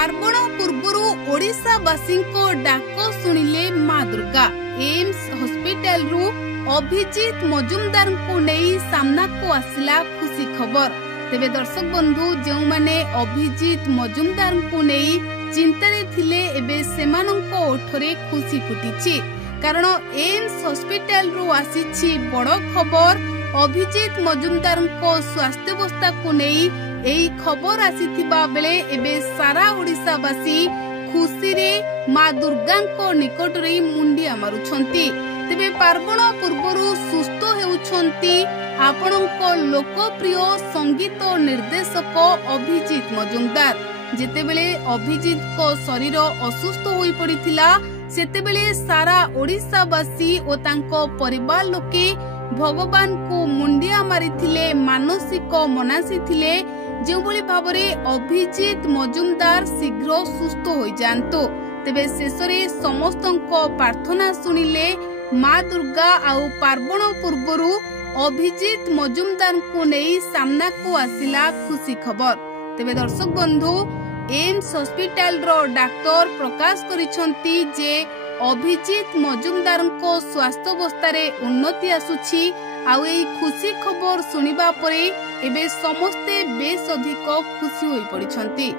पार्वण पूर्वर ओडिशावासी डाक शुणिले माँ Durga. AIIMS hospital रु अभिजीत मजुमदार को नहीं सामना को आसिला खुशी खबर। तेबे दर्शक बंधु जो माने अभिजीत मजुमदार को नहीं चिंतारे थिले एबे सेमानंको ओठरे खुशी फुटिछि। कारण एम्स हॉस्पिटल रु आसीछि बड़ खबर। अभिजीत मजुमदार को स्वास्थ्यावस्था को नहीं एही खबर आसीथिबा बेले एबे सारा ओडिशावासी खुशी रे माँ दुर्गा को निकट रे मुंडिया मारुछंती। तेबे पार्वण पूर्वरु सुस्थ हेउछंती आपणको लोकप्रिय संगीत निर्देशक अभिजीत मजुमदार। जेतेबेले अभिजीत को शरीर असुस्थ होई पड़िथिला सेतेबेले सारा ओडिशावासी ओ तांको परिवार लोके भगवान को मुंडिया मारिथिले, मानसिक मनासीथिले जो भली भाबरे अभिजीत मजुमदार शीघ्र सुस्थ होई जानतो। तेबे शेषरे समस्तंको प्रार्थना सुनिले माँ दुर्गा आउ पार्वण पूर्वरु अभिजीत मजुमदार को नहीं सामना को आसिला खुशी खबर। तेबे दर्शक बंधु एम्स हॉस्पिटल रो डाक्टर प्रकाश करिसंती जे अभिजीत मजुमदार को स्वास्थ्यावस्था रे उन्नति आसुछि। आउ एई खुशी खबर सुनिबा परे एबे समस्ते बेस अधिक खुशी होई पड़िछंती।